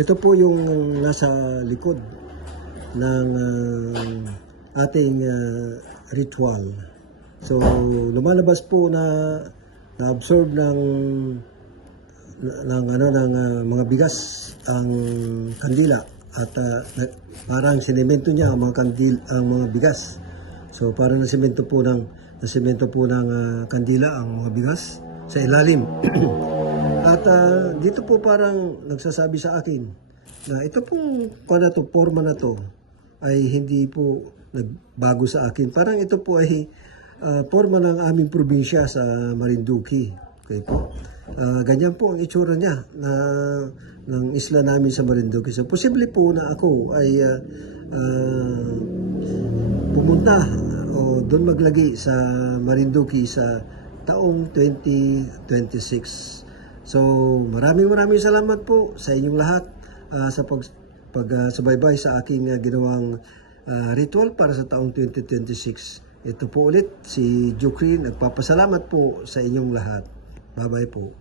Ito po yung nasa likod ng ating ritual. So, lumalabas po na absorb ng mga bigas ang kandila at parang sinemento niya ang mga bigas. So, parang nasemento po ng kandila ang mga bigas sa ilalim. At dito po parang nagsasabi sa akin na ito pong forma na to ay hindi po nagbago sa akin. Parang ito po ay forma ng aming probinsya sa Marinduque. Okay po. Ganyan po ang itsura niya ng isla namin sa Marinduque. So posible po na ako ay pumunta o doon maglagi sa Marinduque sa taong 2026. So, maraming salamat po sa inyong lahat sa pagsubaybay sa aking ginawang ritual para sa taong 2026. Ito po ulit si Jukri, nagpapasalamat po sa inyong lahat. Bye-bye po.